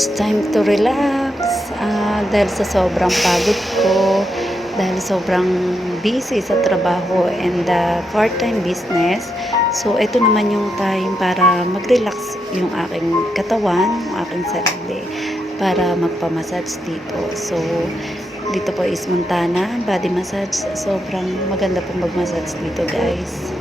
It's time to relax. Dahil sa sobrang pagod ko, dahil sobrang busy sa trabaho and part-time business. So, ito naman yung time para mag-relax yung aking katawan, yung aking sarili, para magpamassage dito. So, dito po is Montana, body massage. Sobrang maganda pong mag-massage dito, guys.